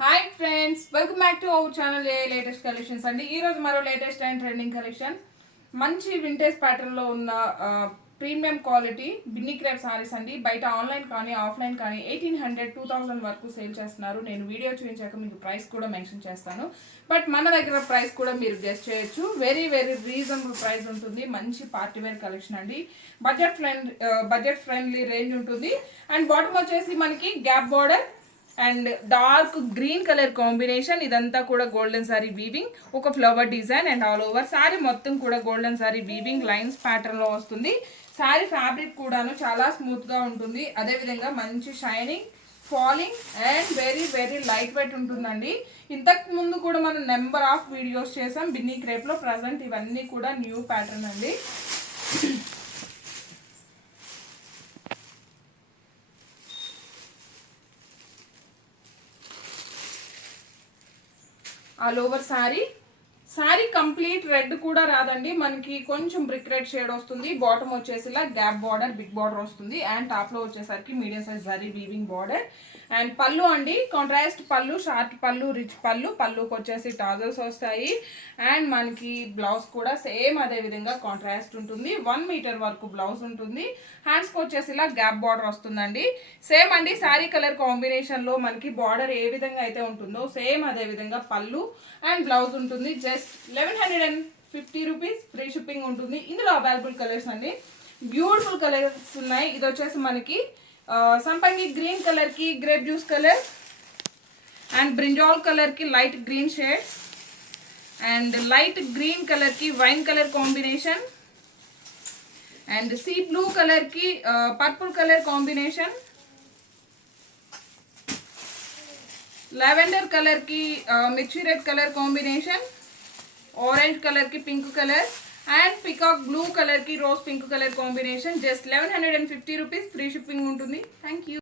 Hi friends, welcome back to our channel A latest collections అండి. ఈ రోజు మరో లేటెస్ట్ అండ్ ట్రెండింగ్ కలెక్షన్, మంచి వింటేజ్ ప్యాటర్న్ లో ఉన్న premium quality Binny crepe saris అండి. బయట ఆన్లైన్ కానీ ఆఫ్లైన్ కానీ 1800 2000 వరకు సేల్ చేస్తున్నారు. నేను వీడియో చూపించాక మీకు ప్రైస్ కూడా మెన్షన్ చేస్తాను. బట్ మన దగ్గర ప్రైస్ కూడా మీరు గెస్ట్ చేయొచ్చు. వెరీ వెరీ రీజనబుల్ ప్రైస్ ఉంటుంది. మంచి పార్టీ వేర్ కలెక్షన్ అండి. బడ్జెట్ ఫ్రెండ్లీ రేంజ్ ఉంటుంది. అండ్ బాటమ్ వచ్చేసి మనకి gap border and dark green colour combination. ఇదంతా కూడా గోల్డెన్ సారీ వీవింగ్, ఒక flower design and all over sorry మొత్తం కూడా golden sorry weaving lines pattern లో వస్తుంది. సారీ ఫ్యాబ్రిక్ కూడాను చాలా స్మూత్ గా ఉంటుంది. అదేవిధంగా మంచి shining, falling and very very light weight ఉంటుందండి. ఇంతకు ముందు కూడా మనం నెంబర్ ఆఫ్ వీడియోస్ చేసాం బిన్నీ క్రేప్ లో. ప్రజెంట్ ఇవన్నీ కూడా న్యూ ప్యాటర్న్ అండి. All over sorry complete red కూడా రాదండి, మనకి కొంచెం బ్రిక్ రెడ్ షేడ్ వస్తుంది. బాటమ్ వచ్చేసి ఇలా గ్యాప్ బార్డర్, బిగ్ బార్డర్ వస్తుంది. అండ్ టాప్ లో వచ్చేసరికి medium size zari weaving border. And పళ్ళు అండి, కాంట్రాస్ట్ పళ్ళు, షార్ట్ పళ్ళు, రిచ్ పళ్ళుకి వచ్చేసి టాజల్స్ వస్తాయి. అండ్ మనకి బ్లౌజ్ కూడా సేమ్ అదే విధంగా కాంట్రాస్ట్ ఉంటుంది. 1 మీటర్ వరకు బ్లౌజ్ ఉంటుంది. హ్యాండ్స్ కి వచ్చేసి ఇలా గ్యాప్ బార్డర్ వస్తుందండి. సేమ్ అండి, శారీ కలర్ కాంబినేషన్ లో మనకి బార్డర్ ఏ విధంగా అయితే ఉంటుందో సేమ్ అదే విధంగా పళ్ళు అండ్ బ్లౌజ్ ఉంటుంది. జస్ట్ 1150 రూపీస్, ఫ్రీ షిప్పింగ్ ఉంటుంది. ఇందులో అవైలబుల్ కలర్స్ అండి, బ్యూటిఫుల్ కలర్స్ ఉన్నాయి. ఇది వచ్చేసి మనకి సంపంగి గ్రీన్ కలర్ కి grape juice colour and brinjal colour కి light green shade and light green colour కి wine colour combination and sea blue colour కి purple colour combination, lavender colour की मिर्ची red colour combination, orange colour की pink colour and peacock blue colour की रोज pink colour combination. Just 1150 rupees, free shipping उंटुंदी. Thank you.